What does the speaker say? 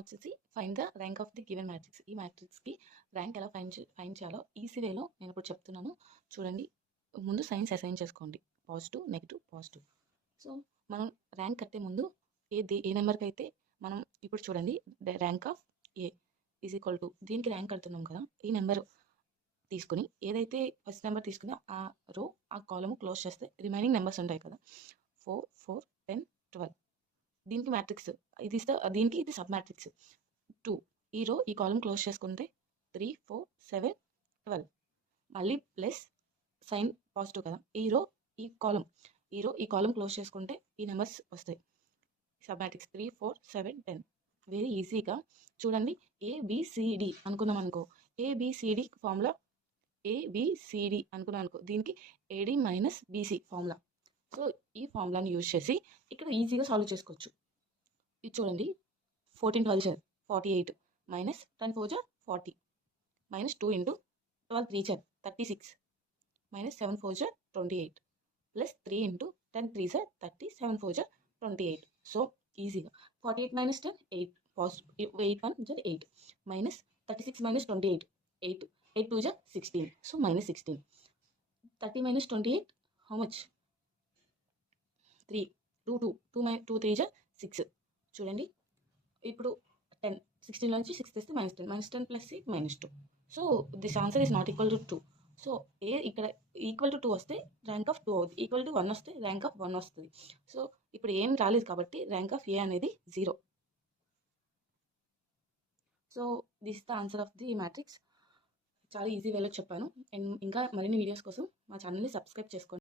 వచ్చేసి find the rank of the given matrix. ఈ మ్యాట్రిక్స్కి rank ఎలా ఫైండ్ చేయాలో ఈజీ వేలో నేను ఇప్పుడు చెప్తున్నాను చూడండి. ముందు సైన్స్ అసైన్ చేసుకోండి, పాజిటివ్ నెగిటివ్ పాజిటివ్. సో మనం ర్యాంక్ కట్టే ముందు ఏ నెంబర్కి అయితే మనం ఇప్పుడు చూడండి rank of A is equal to దీనికి ర్యాంక్ కడుతున్నాం కదా, ఈ నెంబర్ తీసుకుని ఏదైతే ఫస్ట్ నెంబర్ తీసుకుని ఆ రో ఆ కాలమ్ క్లోజ్ చేస్తే రిమైనింగ్ నెంబర్స్ ఉంటాయి కదా, 4 4 10 12. దీనికి మ్యాట్రిక్స్ ఇది ఇస్తే దీనికి ఇది సబ్ మ్యాట్రిక్స్ 2. ఈ రో ఈ కాలమ్ క్లోజ్ చేసుకుంటే 3 4 7 12. మళ్ళీ ప్లస్ సైన్ పాజిటివ్ కదా, ఈ రో ఈ కాలమ్ క్లోజ్ చేసుకుంటే ఈ నెంబర్స్ వస్తాయి, సబ్ మ్యాట్రిక్స్ 3 4 7 10. వెరీ ఈజీగా చూడండి. ఏబిసిడి అనుకున్నాం అనుకో, ఏబిసిడి ఫార్ములా ఏబిసిడి అనుకున్నాం అనుకో, దీనికి AD minus BC formula. So ఈ ఫార్ములాని యూజ్ చేసి ఇక్కడ ఈజీగా సాల్వ్ చేసుకోవచ్చు. ఇది చూడండి, 14 12 48 minus 10 4 40 minus 2 into 12 3 36 minus 7 4 28 plus 3 into 10 3 30 7 4 28. So ఈజీగా 48 minus 10 8 positive 8 1 8 minus 36 minus 28 8 8 2 16. So minus 16. 30 minus 28 how much 3 2 2 2 3 6. చూడండి ఇప్పుడు 10 16 నుంచి 6 తీస్తే minus 10 plus 8 -2. So this answer is not equal to 2. So A ఇక్కడ ఈక్వల్ టు 2 వస్తే ర్యాంక్ ఆఫ్ 2 అవుతుంది, equal to 1 వస్తే rank of 1 వస్తుంది. సో ఇప్పుడు ఏం రాలేదు కాబట్టి ర్యాంక్ ఆఫ్ ఏ అనేది 0. So this the answer of the matrix. చాలా ఈజీ వేలో చెప్పాను. అండ్ ఇంకా మరిన్ని వీడియోస్ కోసం మా ఛానల్ని సబ్స్క్రైబ్ చేసుకోండి.